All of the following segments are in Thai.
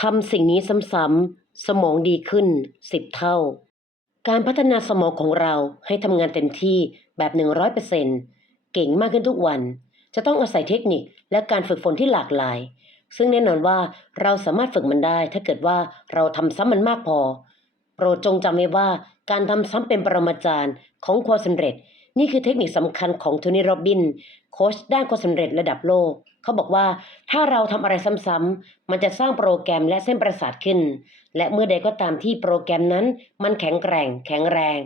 ทำสิ่งนี้ซ้ำๆสมองดีขึ้น10เท่า การพัฒนาสมองของเราให้ทำงานเต็มที่แบบ 100%เก่งมากขึ้นทุกวัน จะต้องอาศัยเทคนิคและการฝึกฝนที่หลากหลาย ซึ่งแน่นอนว่าเราสามารถฝึกมันได้ ถ้าเกิดว่าเราทำซ้ำมันมากพอ โปรดจงจำไว้ว่าการทำซ้ำเป็นปรมาจารย์ของความสำเร็จ นี่คือเทคนิคสำคัญของโทนี่โรบินโค้ชด้านความสำเร็จระดับโลก เขาบอกว่าถ้าเราทำอะไรซ้ำๆมันจะสร้างโปรแกรมและเส้นประสาทขึ้น และเมื่อใดก็ตามที่โปรแกรมนั้น มันแข็งแกร่ง แข็งแรง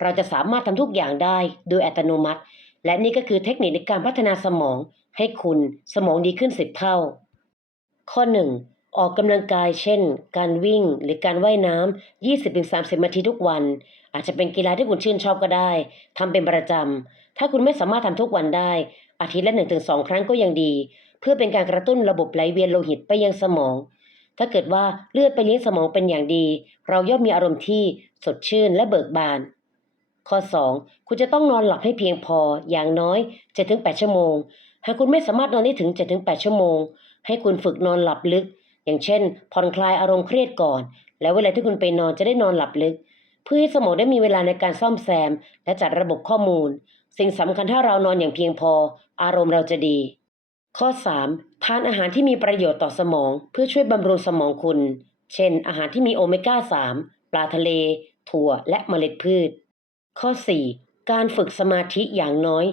เราจะสามารถทำทุกอย่างได้โดยอัตโนมัติ และนี่ก็คือเทคนิคในการพัฒนาสมอง ให้คุณสมองดีขึ้นสิบเท่า ข้อ 1. ออกกำลังกาย เช่น การวิ่ง หรือการว่ายน้ำ20-30นาทีทุกวัน อาจจะเป็นกีฬาที่คุณชื่นชอบก็ได้ทำเป็นประจำถ้าคุณไม่สามารถทำทุกวันได้ อาทิตย์ละ1-2 ครั้งก็ยังดี เพื่อเป็นการกระตุ้นระบบไหลเวียนโลหิตไปยังสมอง ถ้าเกิดว่าเลือดไปเลี้ยงสมองเป็นอย่างดี เราย่อมมีอารมณ์ที่สดชื่นและเบิกบาน ข้อ 2. คุณจะต้องนอนหลับให้เพียงพออย่างน้อย 7-8 ชั่วโมง หากคุณไม่สามารถนอนได้ถึง 7-8 ชั่วโมง ให้คุณฝึกนอนหลับลึก อย่างเช่น ผ่อนคลายอารมณ์เครียดก่อน แล้วเวลาที่คุณไปนอนจะได้นอนหลับลึก เพื่อให้สมองได้มีเวลาในการซ่อมแซม และจัดระบบข้อมูล สิ่งสำคัญถ้าเรานอนอย่างเพียงพอ อารมณ์เราจะดี ข้อ 3. ทานอาหารที่มีประโยชน์ต่อสมอง เพื่อช่วยบำรุงสมองคุณ เช่น อาหารที่มีโอเมก้า 3 ปลาทะเล ถั่ว และเมล็ดพืช ข้อ 4. การฝึกสมาธิอย่างน้อย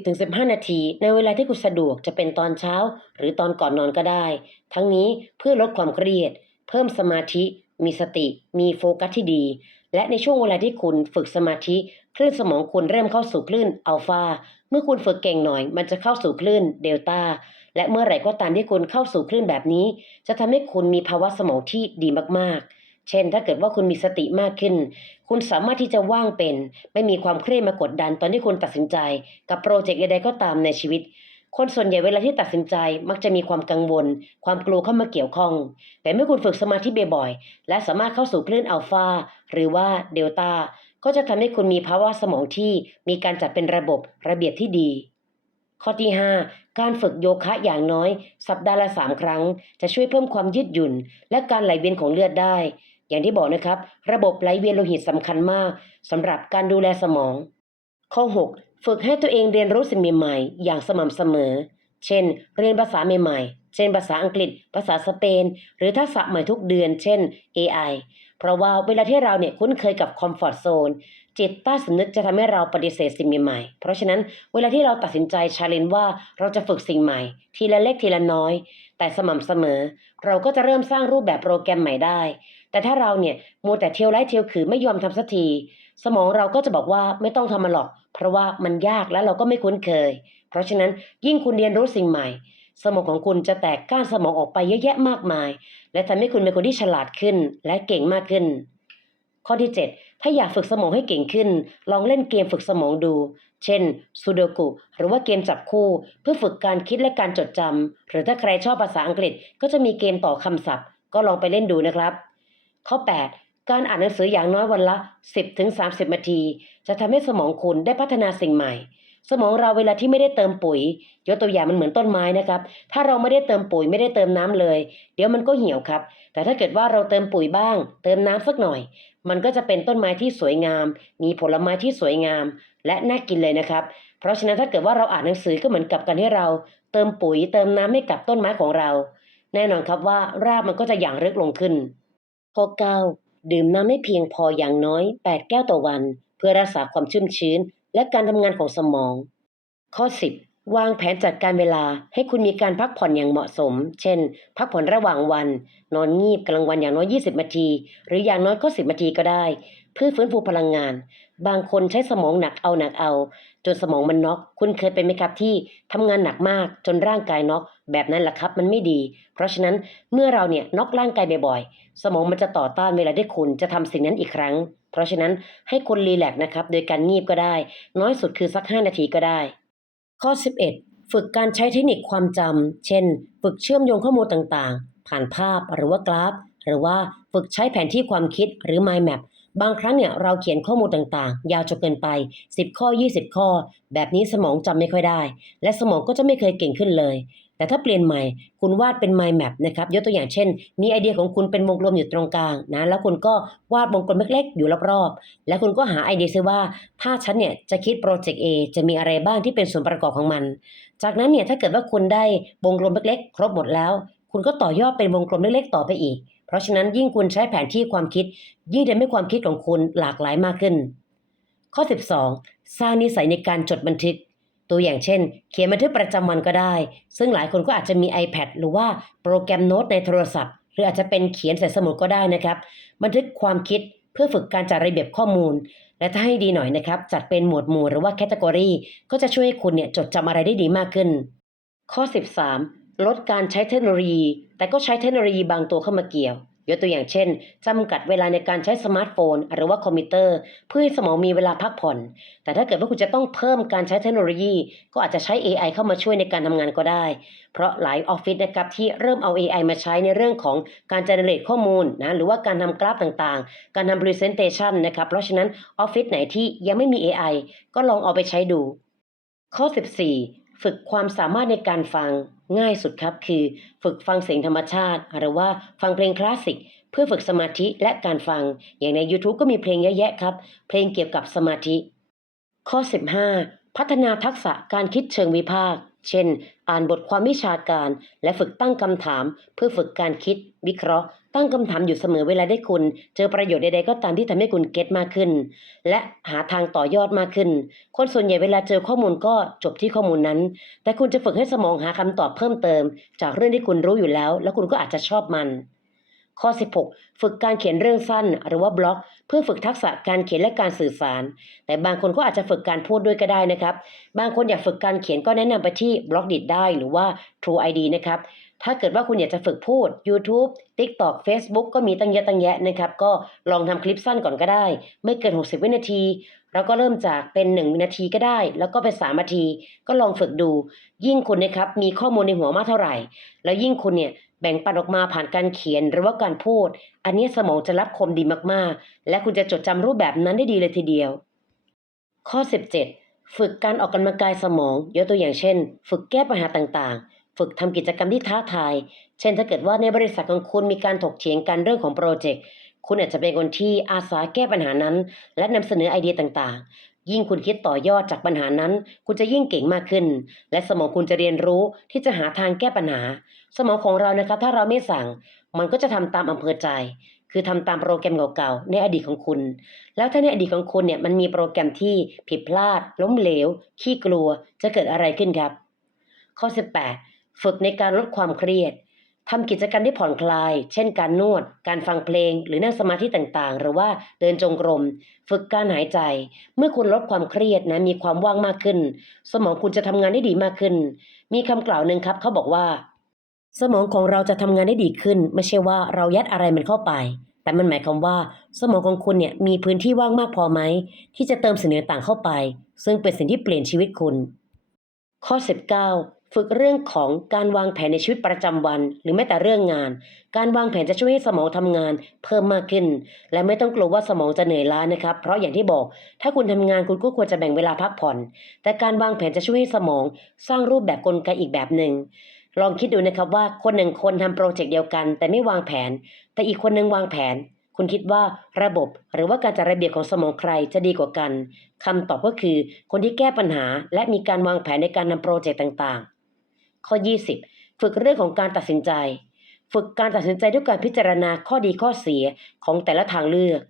10-15 นาที ในเวลาที่คุณสะดวกจะเป็นตอนเช้า หรือตอนก่อนนอนก็ได้ ทั้งนี้เพื่อลดความเครียด เพิ่มสมาธิ มีสติ มีโฟกัสที่ดี และในช่วงเวลาที่คุณฝึกสมาธิ คลื่นสมองคุณเริ่มเข้าสู่คลื่นอัลฟาเมื่อคุณฝึกเก่งหน่อย มันจะเข้าสู่คลื่นเดลต้าและเมื่อไหร่ก็ตามที่คุณเข้าสู่คลื่นแบบนี้ จะทำให้คุณมีภาวะสมองที่ดีมากๆ เช่น ถ้าเกิดว่าคุณมีสติมากขึ้น คุณสามารถที่จะว่างเป็น ไม่มีความเครียดมากดดันตอนที่คุณตัดสินใจ กับโปรเจกต์ใดๆก็ตามในชีวิต คนส่วนใหญ่เวลาที่ตัดสินใจมักจะมีความกังวล ความกลัวเข้ามาเกี่ยวข้อง แต่เมื่อคุณฝึกสมาธิบ่อยๆ และสามารถเข้าสู่คลื่นอัลฟาหรือว่าเดลต้าก็จะทำให้คุณมีภาวะสมองที่มีการจัดเป็นระบบระเบียบที่ดี ข้อที่ 5 การฝึกโยคะอย่างน้อย สัปดาห์ละ 3 ครั้ง จะช่วยเพิ่มความยืดหยุ่น และการไหลเวียนของเลือดได้ อย่างที่บอกนะครับ ระบบไหลเวียนโลหิตสำคัญมากสำหรับการดูแลสมอง ข้อ 6 ฝึกให้ตัวเองเรียนรู้สิ่งใหม่ๆ อย่างสม่ำเสมอ เช่น เรียนภาษาใหม่ๆ เช่น ภาษาอังกฤษ ภาษาสเปน หรือทักษะใหม่ทุกเดือน เช่น AI เพราะว่าเวลาที่เราเนี่ยคุ้นเคยกับคอมฟอร์ทโซนจิตใต้สำนึกจะทำให้เราปฏิเสธสิ่งใหม่ๆ เพราะฉะนั้นเวลาที่เราตัดสินใจชาเลนว่าเราจะฝึกสิ่งใหม่ ทีละเล็กทีละน้อย แต่สม่ำเสมอ เราก็จะเริ่มสร้างรูปแบบโปรแกรมใหม่ได้ แต่ถ้าเราเนี่ยมัวแต่เที่ยวไล่เที่ยวขือไม่ยอมทำสักที สมองเราก็จะบอกว่าไม่ต้องทำมันหรอก เพราะว่ามันยากและเราก็ไม่คุ้นเคย เพราะฉะนั้นยิ่งคุณเรียนรู้สิ่งใหม่ สมองของคุณจะแตกก้านสมองออกไปเยอะแยะมากมาย และทำให้คุณเป็นคนที่ฉลาดขึ้นและเก่งมากขึ้น ข้อที่ 7 ถ้าอยากฝึกสมองให้เก่งขึ้น ลองเล่นเกมฝึกสมองดู เช่นซูโดกุหรือว่าเกมจับคู่ เพื่อฝึกการคิดและการจดจำหรือถ้าใครชอบภาษาอังกฤษก็จะมีเกมต่อคำศัพท์ ก็ลองไปเล่นดูนะครับ ข้อ 8 การอ่านหนังสืออย่างน้อยวันละ 10-30 นาที จะทำให้สมองคุณได้พัฒนาสิ่งใหม่ สมองเราเวลาที่ไม่ได้เติมปุ๋ยยกตัวอย่างมันเหมือนต้นไม้นะครับ ถ้าเราไม่ได้เติมปุ๋ยไม่ได้เติมน้ำเลย เดี๋ยวมันก็เหี่ยวครับ แต่ถ้าเกิดว่าเราเติมปุ๋ยบ้าง เติมน้ำสักหน่อย มันก็จะเป็นต้นไม้ที่สวยงาม มีผลไม้ที่สวยงาม และน่ากินเลยนะครับ เพราะฉะนั้นถ้าเกิดว่าเราอ่านหนังสือก็เหมือนกับการที่เราเติมปุ๋ยเติมน้ำให้กับต้นไม้ของเรา แน่นอนครับว่ารากมันก็จะหยั่งลึกลงขึ้นข้อ9 ดื่มน้ำให้เพียงพออย่างน้อย 8 แก้วต่อวัน เพื่อรักษาความชุ่มชื้น และการทำงานของสมอง ข้อ 10 วางแผนจัดการเวลาให้คุณมีการพักผ่อนอย่างเหมาะสม เช่น พักผ่อนระหว่างวัน นอนงีบกลางวันอย่างน้อย 20 นาที หรืออย่างน้อยก็ 10 นาทีก็ได้ เพื่อฟื้นฟูพลังงาน บางคนใช้สมองหนักเอาหนักเอา จนสมองมันน็อกคุณเคยเป็นไหมครับที่ทำงานหนักมากจนร่างกายน็อกแบบนั้นแหละครับมันไม่ดี เพราะฉะนั้นเมื่อเราเนี่ยน็อกร่างกายบ่อยๆ สมองมันจะต่อต้านเวลาที่คุณจะทำสิ่งนั้นอีกครั้ง เพราะฉะนั้นให้คุณรีแลกซ์นะครับ โดยการงีบก็ได้ น้อยสุดคือสัก 5 นาทีก็ได้ ข้อ 11 ฝึกการใช้เทคนิคความจำเช่น ฝึกเชื่อมโยงข้อมูลต่างๆ ผ่านภาพหรือว่ากราฟ หรือว่าฝึกใช้แผนที่ความคิดหรือ mind map บางครั้งเนี่ยเราเขียนข้อมูลต่างๆ ยาวจนเกินไป 10 ข้อ 20 ข้อ แบบนี้สมองจำไม่ค่อยได้ และสมองก็จะไม่เคยเก่งขึ้นเลย แต่ถ้าเปลี่ยนใหม่ คุณวาดเป็น mind map นะครับยกตัวอย่างเช่น มีไอเดียของคุณเป็นวงกลมอยู่ตรงกลางนะแล้วคุณก็วาดวงกลมเล็กๆอยู่รอบๆแล้วคุณก็หาไอเดียซิว่า ถ้าฉันเนี่ยจะคิดโปรเจกต์ A จะมีอะไรบ้างที่เป็นส่วนประกอบของมัน จากนั้นเนี่ยถ้าเกิดว่าคุณได้วงกลมเล็กๆ ครบหมดแล้ว คุณก็ต่อยอดเป็นวงกลมเล็กๆ ต่อไปอีก เพราะฉะนั้นยิ่งคุณใช้แผนที่ความคิด ยิ่งทำให้ความคิดของคุณหลากหลายมากขึ้น ข้อ 12 สร้างนิสัยในการจดบันทึก ตัวอย่างเช่น เขียนบันทึกประจำวันก็ได้ ซึ่งหลายคนก็อาจจะมี iPad หรือว่าโปรแกรมโน้ตในโทรศัพท์ หรืออาจจะเป็นเขียนใส่สมุดก็ได้นะครับ บันทึกความคิดเพื่อฝึกการจัดระเบียบข้อมูล และถ้าให้ดีหน่อยนะครับ จัดเป็นหมวดหมู่หรือว่าแคตตากรีก็จะช่วยให้คุณเนี่ยจดจำอะไรได้ดีมากขึ้น ข้อ 13 ลดการใช้เทคโนโลยี แต่ก็ใช้เทคโนโลยีบางตัวเข้ามาเกี่ยวยกตัวอย่างเช่น จำกัดเวลาในการใช้สมาร์ทโฟน หรือว่าคอมพิวเตอร์ เพื่อให้สมองมีเวลาพักผ่อน แต่ถ้าเกิดว่าคุณจะต้องเพิ่มการใช้เทคโนโลยี ก็อาจจะใช้ AI เข้ามาช่วยในการทำงานก็ได้ เพราะหลายออฟฟิศนะครับที่เริ่มเอา AI มาใช้ในเรื่องของการ generate ข้อมูลนะหรือว่าการทำกราฟต่างๆ การทำ presentation นะครับเพราะฉะนั้นออฟฟิศไหนที่ยังไม่มี AI ก็ลองเอาไปใช้ดู ข้อ 14 ฝึกความสามารถในการฟังง่ายสุดครับ คือฝึกฟังเสียงธรรมชาติ หรือว่าฟังเพลงคลาสสิก เพื่อฝึกสมาธิและการฟัง อย่างใน YouTube ก็มีเพลงเยอะแยะครับ เพลงเกี่ยวกับสมาธิ ข้อ 15 พัฒนาทักษะการคิดเชิงวิพากษ์เช่น อ่านบทความวิชาการ และฝึกตั้งคำถาม เพื่อฝึกการคิด วิเคราะห์ ตั้งคำถามอยู่เสมอเวลาได้คุณ เจอประโยชน์ใดๆก็ตามที่ทำให้คุณเก็ตมากขึ้น และหาทางต่อยอดมากขึ้น คนส่วนใหญ่เวลาเจอข้อมูลก็จบที่ข้อมูลนั้น แต่คุณจะฝึกให้สมองหาคำตอบเพิ่มเติม จากเรื่องที่คุณรู้อยู่แล้ว แล้วคุณก็อาจจะชอบมัน ข้อ 16 ฝึกการเขียนเรื่องสั้น หรือว่าบล็อก เพื่อฝึกทักษะการเขียนและการสื่อสาร แต่บางคนก็อาจจะฝึกการพูดด้วยก็ได้นะครับ บางคนอยากฝึกการเขียนก็แนะนำไปที่บล็อกดิได้หรือว่า True ID นะครับ ถ้าเกิดว่าคุณอยากจะฝึกพูด YouTube TikTok Facebook ก็มีตั้งเยอะตั้งแยะนะครับ ก็ลองทำคลิปสั้นก่อนก็ได้ ไม่เกิน 60 วินาที แล้วก็เริ่มจากเป็น 1 วินาทีก็ได้ แล้วก็เป็น3นาที ก็ลองฝึกดู ยิ่งคุณนะครับมีข้อมูลในหัวมากเท่าไหร่ แล้วยิ่งคุณเนี่ยแบ่งปันออกมาผ่านการเขียนหรือว่าการพูด อันนี้สมองจะรับคมดีมากๆ และคุณจะจดจำรูปแบบนั้นได้ดีเลยทีเดียว ข้อ 17 ฝึกการออกกำลังกายสมองยกตัวอย่างเช่น ฝึกแก้ปัญหาต่างๆ ฝึกทำกิจกรรมที่ท้าทาย เช่นถ้าเกิดว่าในบริษัทของคุณมีการถกเถียงกันเรื่องของโปรเจกต์ คุณอาจจะเป็นคนที่อาสาแก้ปัญหานั้น และนำเสนอไอเดียต่างๆ ยิ่งคุณคิดต่อยอดจากปัญหานั้น คุณจะยิ่งเก่งมากขึ้น และสมองคุณจะเรียนรู้ที่จะหาทางแก้ปัญหา สมองของเรานะครับ ถ้าเราไม่สั่ง มันก็จะทำตามอำเภอใจ คือทำตามโปรแกรมเก่าๆในอดีตของคุณ แล้วถ้าในอดีตของคุณเนี่ยมันมีโปรแกรมที่ผิดพลาด ล้มเหลว ขี้กลัว จะเกิดอะไรขึ้นครับ ข้อ 18 ฝึกในการลดความเครียดทำกิจกรรมที่ผ่อนคลาย เช่นการนวด การฟังเพลง หรือนั่งสมาธิต่างๆ หรือว่าเดินจงกรม ฝึกการหายใจ เมื่อคุณลดความเครียดนะ มีความว่างมากขึ้น สมองคุณจะทำงานได้ดีมากขึ้น มีคำกล่าวหนึ่งครับ เขาบอกว่า สมองของเราจะทำงานได้ดีขึ้น ไม่ใช่ว่าเรายัดอะไรมันเข้าไป แต่มันหมายความว่า สมองของคุณเนี่ยมีพื้นที่ว่างมากพอไหมที่จะเติมสิ่งต่างๆเข้าไป ซึ่งเป็นสิ่งที่เปลี่ยนชีวิตคุณ ข้อ 19 ฝึกเรื่องของการวางแผนในชีวิตประจำวัน หรือแม้แต่เรื่องงาน การวางแผนจะช่วยให้สมองทำงานเพิ่มมากขึ้น และไม่ต้องกลัวว่าสมองจะเหนื่อยล้านะครับ เพราะอย่างที่บอก ถ้าคุณทำงานคุณก็ควรจะแบ่งเวลาพักผ่อน แต่การวางแผนจะช่วยให้สมอง สร้างรูปแบบกลไกอีกแบบหนึ่งลองคิดดูนะครับว่าคนหนึ่งคนทำโปรเจกต์เดียวกัน แต่ไม่วางแผน แต่อีกคนหนึ่งวางแผน คุณคิดว่าระบบหรือว่าการจัดระเบียบของสมองใครจะดีกว่ากันคำตอบก็คือคนที่แก้ปัญหาและมีการวางแผนในการนำโปรเจกต์ต่างๆ ข้อ 20 ฝึกเรื่องของการตัดสินใจ ฝึกการตัดสินใจด้วยการพิจารณาข้อดีข้อเสียของแต่ละทางเลือก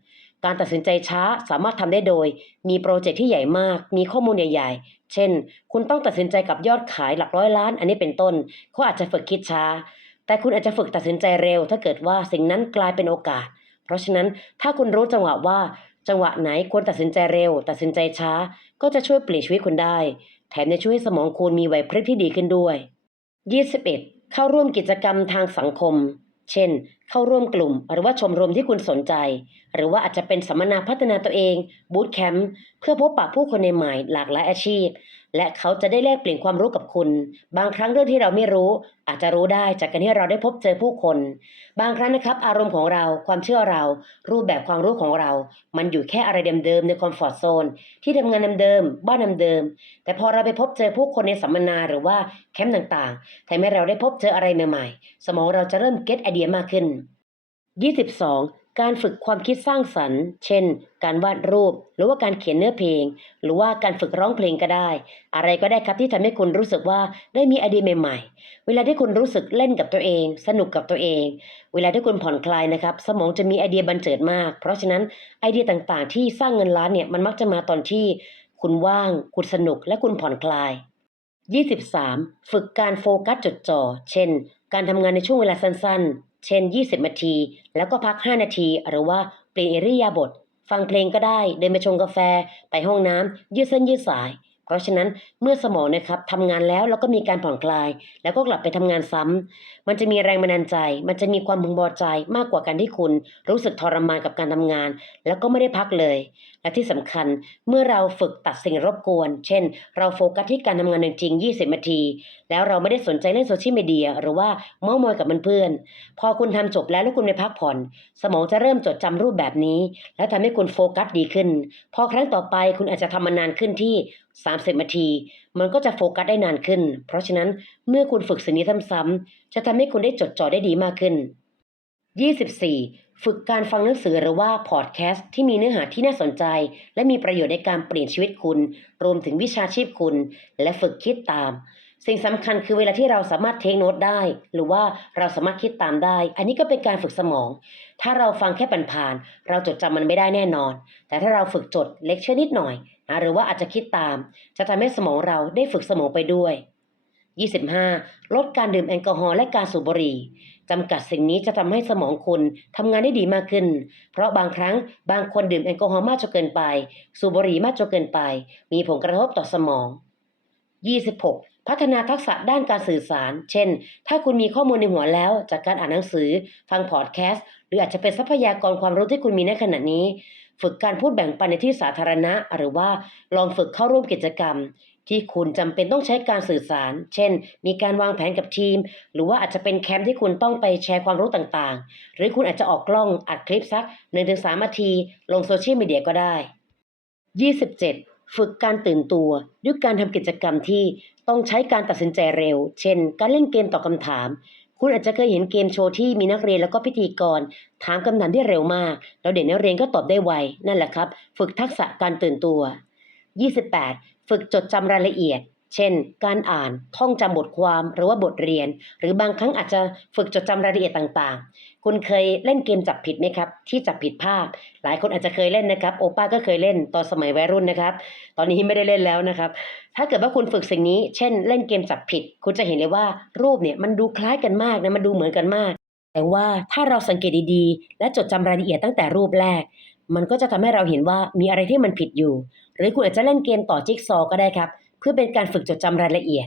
การตัดสินใจช้าสามารถทำได้โดย มีโปรเจกต์ที่ใหญ่มาก มีข้อมูลใหญ่ๆ เช่น คุณต้องตัดสินใจกับยอดขายหลักร้อยล้าน อันนี้เป็นต้นเขาอาจจะฝึกคิดช้า แต่คุณอาจจะฝึกตัดสินใจเร็ว ถ้าเกิดว่าสิ่งนั้นกลายเป็นโอกาส เพราะฉะนั้นถ้าคุณรู้จังหวะว่าจังหวะไหนควรตัดสินใจเร็ว ตัดสินใจช้า ก็จะช่วยเปลี่ยนชีวิตคุณได้ แถมจะช่วยให้สมองคุณมีไหวพริบที่ดีขึ้นด้วย 21. เข้าร่วมกิจกรรมทางสังคม เช่น เข้าร่วมกลุ่ม หรือว่าชมรมที่คุณสนใจ หรือว่าอาจจะเป็นสัมมนาพัฒนาตัวเองบูตแคมป์เพื่อพบปะผู้คนในใหม่หลากหลายอาชีพ และเขาจะได้แลกเปลี่ยนความรู้กับคุณ บางครั้งเรื่องที่เราไม่รู้ อาจจะรู้ได้จากการที่เราได้พบเจอผู้คน บางครั้งนะครับ อารมณ์ของเราความเชื่อเรา รูปแบบความรู้ของเรา มันอยู่แค่อะไรเดิมๆในคอมฟอร์ทโซนที่ทำงานเดิมๆบ้านเดิมๆแต่พอเราไปพบเจอผู้คนในสัมมนาหรือว่าแคมป์ต่างๆทำให้เราได้พบเจออะไรใหม่ๆ สมองเราจะเริ่มเก็ตไอเดียมากขึ้น 22. การฝึกความคิดสร้างสรรค์ เช่น การวาดรูป หรือว่าการเขียนเนื้อเพลง หรือว่าการฝึกร้องเพลงก็ได้ อะไรก็ได้ครับที่ทำให้คุณรู้สึกว่าได้มีไอเดียใหม่ ๆ เวลาที่คุณรู้สึกเล่นกับตัวเอง สนุกกับตัวเอง เวลาที่คุณผ่อนคลายนะครับ สมองจะมีไอเดียบันเจิดมาก เพราะฉะนั้นไอเดียต่างๆ ที่สร้างเงินล้านเนี่ยมันมักจะมาตอนที่ คุณว่าง คุณสนุกและคุณผ่อนคลาย 23. ฝึกการโฟกัสจดจ่อ เช่น การทำงานในช่วงเวลาสั้น เช่น 20 นาที แล้วก็พัก 5 นาที หรือว่าเปลี่ยนอิริยาบถฟังเพลงก็ได้ เดินไปชงกาแฟ ไปห้องน้ำยืดเส้นยืดสาย เพราะฉะนั้นเมื่อสมองนะครับทำงานแล้วแล้วก็มีการผ่อนคลาย แล้วก็กลับไปทำงานซ้ำมันจะมีแรงบันดาลใจ มันจะมีความพึงพอใจมากกว่าการที่คุณ รู้สึกทรมานกับการทำงาน แล้วก็ไม่ได้พักเลย และที่สำคัญเมื่อเราฝึกตัดสิ่งรบกวน เช่น เราโฟกัสที่การทำงานจริงๆ20นาที แล้วเราไม่ได้สนใจเล่นโซเชียลมีเดียหรือว่าเมามอยกับเพื่อนๆพอคุณทำจบแล้วแล้วคุณไปพักผ่อน สมองจะเริ่มจดจำรูปแบบนี้ และทำให้คุณโฟกัสดีขึ้น พอครั้งต่อไปคุณอาจจะทำมันนานขึ้นที่ 30นาที มันก็จะโฟกัสได้นานขึ้น เพราะฉะนั้นเมื่อคุณฝึกสิ่งนี้ซ้ำๆจะทำให้คุณได้จดจ่อได้ดีมากขึ้น 24. ฝึกการฟังหนังสือหรือว่าพอดแคสต์ที่มีเนื้อหาที่น่าสนใจ และมีประโยชน์ในการเปลี่ยนชีวิตคุณ รวมถึงวิชาชีพคุณ และฝึกคิดตาม สิ่งสำคัญคือเวลาที่เราสามารถเทคโนตได้ หรือว่าเราสามารถคิดตามได้ อันนี้ก็เป็นการฝึกสมอง ถ้าเราฟังแค่ผ่านๆเราจดจำมันไม่ได้แน่นอน แต่ถ้าเราฝึกจดเลคเชอร์นิดหน่อย หรือว่าอาจจะคิดตาม จะทำให้สมองเราได้ฝึกสมองไปด้วย 25. ลดการดื่มแอลกอฮอล์และการสูบบุหรี่จำกัดสิ่งนี้จะทำให้สมองคุณทำงานได้ดีมากขึ้น เพราะบางครั้งบางคนดื่มแอลกอฮอล์มากจนเกินไป สูบบุหรี่มากจนเกินไป มีผลกระทบต่อสมอง 26. พัฒนาทักษะด้านการสื่อสาร เช่น ถ้าคุณมีข้อมูลในหัวแล้ว จากการอ่านหนังสือ ฟังพอดแคสต์ หรืออาจจะเป็นทรัพยากรความรู้ที่คุณมีในขณะนี้ ฝึกการพูดแบ่งปันในที่สาธารณะ หรือว่าลองฝึกเข้าร่วมกิจกรรม ที่คุณจำเป็นต้องใช้การสื่อสาร เช่น มีการวางแผนกับทีม หรือว่าอาจจะเป็นแคมป์ที่คุณต้องไปแชร์ความรู้ต่างๆ หรือคุณอาจจะออกกล้องอัดคลิปสัก 1-3นาที ลงโซเชียลมีเดียก็ได้ 27. ฝึกการตื่นตัวด้วยการทำกิจกรรมที่ต้องใช้การตัดสินใจเร็ว เช่น การเล่นเกมตอบคำถาม คุณอาจจะเคยเห็นเกมโชว์ที่มีนักเรียนแล้วก็พิธีกร ถามคำถามที่เร็วมาก แล้วเด็กนักเรียนก็ตอบได้ไว นั่นแหละครับ ฝึกทักษะการตื่นตัว 28. ฝึกจดจำรายละเอียด เช่น การอ่านท่องจำบทความหรือว่าบทเรียน หรือบางครั้งอาจจะฝึกจดจำรายละเอียดต่างๆ คุณเคยเล่นเกมจับผิดไหมครับ ที่จับผิดภาพ หลายคนอาจจะเคยเล่นนะครับ โอป้าก็เคยเล่นตอนสมัยวัยรุ่นนะครับ ตอนนี้ไม่ได้เล่นแล้วนะครับ ถ้าเกิดว่าคุณฝึกสิ่งนี้ เช่น เล่นเกมจับผิด คุณจะเห็นเลยว่ารูปเนี่ยมันดูคล้ายกันมากนะมันดูเหมือนกันมาก แต่ว่าถ้าเราสังเกตดีๆ และจดจำรายละเอียดตั้งแต่รูปแรก มันก็จะทำให้เราเห็นว่ามีอะไรที่มันผิดอยู่ หรือคุณอาจจะเล่นเกมต่อจิ๊กซอก็ได้ครับ เพื่อเป็นการฝึกจดจำรายละเอียด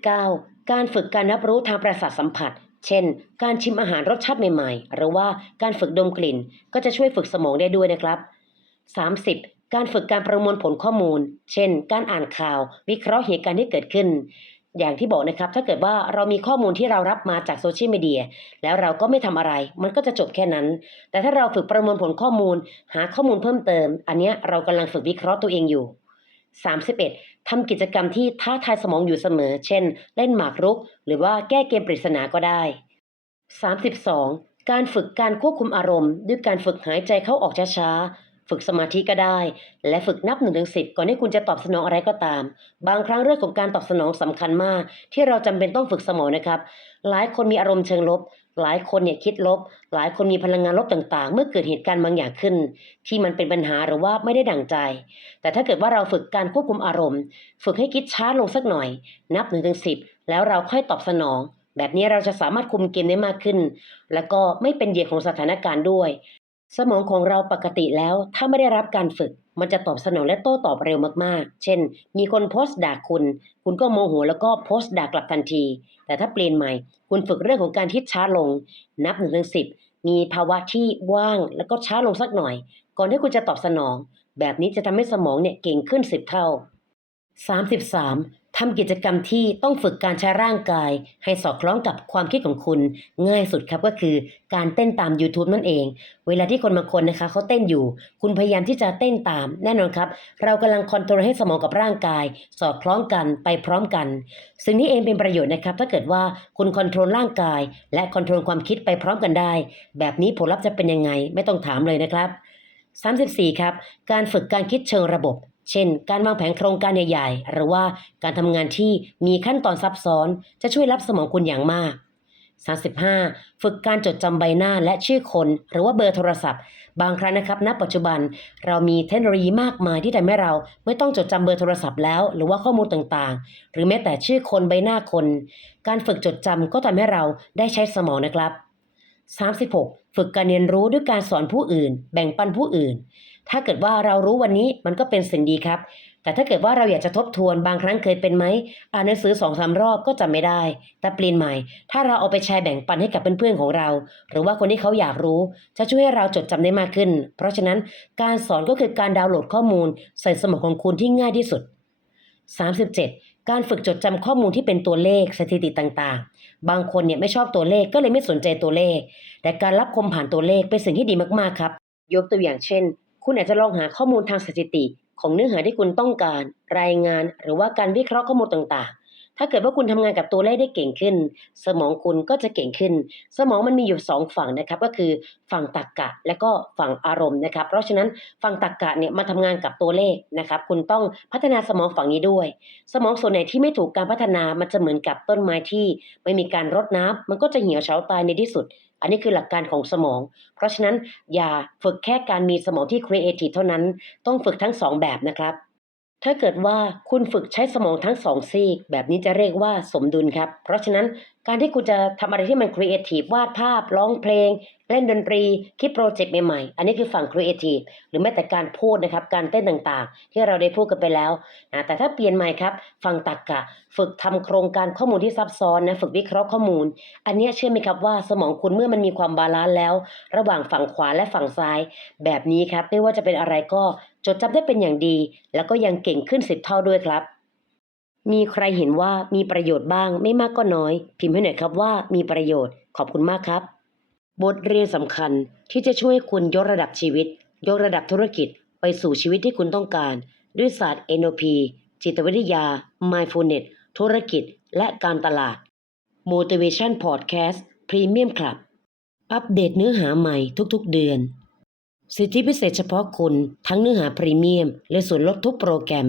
29. การฝึกการรับรู้ทางประสาทสัมผัส เช่น การชิมอาหารรสชาติใหม่ๆ หรือว่าการฝึกดมกลิ่น ก็จะช่วยฝึกสมองได้ด้วยนะครับ 30. การฝึกการประมวลผลข้อมูล เช่น การอ่านข่าว วิเคราะห์เหตุการณ์ที่เกิดขึ้น อย่างที่บอกนะครับ ถ้าเกิดว่าเรามีข้อมูลที่เรารับมาจากโซเชียลมีเดียแล้วเราก็ไม่ทำอะไร มันก็จะจบแค่นั้น แต่ถ้าเราฝึกประมวลผลข้อมูล หาข้อมูลเพิ่มเติม อันนี้เรากำลังฝึกวิเคราะห์ตัวเองอยู่ 31. ทำกิจกรรมที่ท้าทายสมองอยู่เสมอ เช่น เล่นหมากรุก หรือว่าแก้เกมปริศนาก็ได้ 32. การฝึกการควบคุมอารมณ์ ด้วยการฝึกหายใจเข้าออกช้าๆ ฝึกสมาธิก็ได้ และฝึกนับ1นถึงสิก่อนที่คุณจะตอบสนองอะไรก็ตาม บางครั้งเรื่องของการตอบสนองสำคัญมาก ที่เราจำเป็นต้องฝึกสมองนะครับ หลายคนมีอารมณ์เชิงลบ หลายคนเนี่ยคิดลบ หลายคนมีพลังงานลบต่างๆ เมื่อเกิดเหตุการณ์บางอย่างขึ้น ที่มันเป็นปัญหาหรือว่าไม่ได้ดั่งใจ แต่ถ้าเกิดว่าเราฝึกการควบคุมอารมณ์ ฝึกให้คิดช้าลงสักหน่อย นับ1นถึงสิแล้วเราค่อยตอบสนองแบบนี้เราจะสามารถคุมเกมได้มากขึ้น แล้วก็ไม่เป็นเหยื่อของสถานการณ์ด้วย สมองของเราปกติแล้วถ้าไม่ได้รับการฝึก มันจะตอบสนองและโต้ตอบเร็วมากๆ เช่น มีคนโพสต์ด่าคุณ คุณก็โมโหแล้วก็โพสต์ด่ากลับทันที แต่ถ้าเปลี่ยนใหม่ คุณฝึกเรื่องของการคิดช้าลง นับ1นถึงสิบมีภาวะที่ว่างแล้วก็ช้าลงสักหน่อย ก่อนที่คุณจะตอบสนอง แบบนี้จะทำให้สมองเนี่ยเก่งขึ้น10เท่า 33. ทำกิจกรรมที่ต้องฝึกการใช้ร่างกาย ให้สอดคล้องกับความคิดของคุณ ง่ายสุดครับก็คือการเต้นตาม YouTube นั่นเอง เวลาที่คนบางคนนะคะเขาเต้นอยู่ คุณพยายามที่จะเต้นตาม แน่นอนครับ เรากำลังคอนโทรลให้สมองกับร่างกาย สอดคล้องกันไปพร้อมกัน สิ่งนี้เองเป็นประโยชน์นะครับ ถ้าเกิดว่าคุณคอนโทรลร่างกาย และคอนโทรลความคิดไปพร้อมกันได้ แบบนี้ผลลัพธ์จะเป็นยังไงไม่ต้องถามเลยนะครับ 34 ครับ การฝึกการคิดเชิงระบบ เช่น การวางแผนโครงการใหญ่ๆ หรือว่าการทำงานที่มีขั้นตอนซับซ้อนจะช่วยรับสมองคุณอย่างมาก 35. ฝึกการจดจำใบหน้าและชื่อคน หรือว่าเบอร์โทรศัพท์ บางครั้งนะครับณปัจจุบันเรามีเทคโนโลยีมากมายที่ทำให้เรา ไม่ต้องจดจำเบอร์โทรศัพท์แล้ว หรือว่าข้อมูลต่างๆ หรือแม้แต่ชื่อคนใบหน้าคน การฝึกจดจำก็ทำให้เราได้ใช้สมองนะครับ 36. ฝึกการเรียนรู้ด้วยการสอนผู้อื่น แบ่งปันผู้อื่น ถ้าเกิดว่าเรารู้วันนี้มันก็เป็นสิ่งดีครับ แต่ถ้าเกิดว่าเราอยากจะทบทวนบางครั้งเคยเป็นไหมอ่านหนังสือสองสามรอบก็จำไม่ได้ แต่เปลี่ยนใหม่ ถ้าเราเอาไปแชร์แบ่งปันให้กับเพื่อนๆของเรา หรือว่าคนที่เขาอยากรู้จะช่วยให้เราจดจำได้มากขึ้น เพราะฉะนั้นการสอนก็คือการดาวน์โหลดข้อมูล ใส่สมองของคุณที่ง่ายที่สุด 37. การฝึกจดจำข้อมูลที่เป็นตัวเลขสถิติต่างๆ บางคนเนี่ยไม่ชอบตัวเลขก็เลยไม่สนใจตัวเลข แต่การรับคมผ่านตัวเลขเป็นสิ่งที่ดีมากๆครับ ยกตัวอย่างเช่น คุณอาจจะลองหาข้อมูลทางสถิติ ของเนื้อหาที่คุณต้องการ รายงาน หรือว่าการวิเคราะห์ข้อมูลต่างๆ ถ้าเกิดว่าคุณทำงานกับตัวเลขได้เก่งขึ้น สมองคุณก็จะเก่งขึ้น สมองมันมีอยู่สองฝั่งนะครับ ก็คือฝั่งตรรกะ และก็ฝั่งอารมณ์นะครับ เพราะฉะนั้นฝั่งตรรกะเนี่ยมาทำงานกับตัวเลขนะครับ คุณต้องพัฒนาสมองฝั่งนี้ด้วย สมองส่วนไหนที่ไม่ถูกการพัฒนา มันจะเหมือนกับต้นไม้ที่ ไม่มีการรดน้ำมันก็จะเหี่ยวเฉาตายในที่สุด อันนี้คือหลักการของสมอง เพราะฉะนั้นอย่าฝึกแค่การมีสมองที่ครีเอทีฟเท่านั้น ต้องฝึกทั้งสองแบบนะครับ ถ้าเกิดว่าคุณฝึกใช้สมองทั้งสองซีก แบบนี้จะเรียกว่าสมดุลครับ เพราะฉะนั้นการที่คุณจะทำอะไรที่มันครีเอทีฟวาดภาพร้องเพลง เล่นดนตรี คิดโปรเจกต์ใหม่ๆ อันนี้คือฝั่งครีเอทีฟหรือแม้แต่การพูดนะครับ การเต้นต่างๆ ที่เราได้พูดกันไปแล้วนะแต่ถ้าเปลี่ยนใหม่ครับ ฝั่งตรรกะ ฝึกทำโครงการข้อมูลที่ซับซ้อนนะ ฝึกวิเคราะห์ข้อมูล อันนี้เชื่อไหมครับว่าสมองคุณเมื่อมันมีความบาลานซ์แล้ว ระหว่างฝั่งขวาและฝั่งซ้าย แบบนี้ครับ ไม่ว่าจะเป็นอะไรก็จดจำได้เป็นอย่างดี แล้วก็ยังเก่งขึ้นสิบเท่าด้วยครับมีใครเห็นว่ามีประโยชน์บ้างไม่มากก็น้อย พิมพ์ให้หน่อยครับว่ามีประโยชน์ขอบคุณมากครับ บทเรียนสำคัญที่จะช่วยคุณยกระดับชีวิต ยกระดับธุรกิจไปสู่ชีวิตที่คุณต้องการ ด้วยศาสตร์ NLP จิตวิทยา Mindfulness ธุรกิจ และการตลาด Motivation Podcast Premium Club อัปเดตเนื้อหาใหม่ทุกๆ เดือน สิทธิพิเศษเฉพาะคุณทั้งเนื้อหาพรีเมียม และส่วนลดทุกโปรแกรม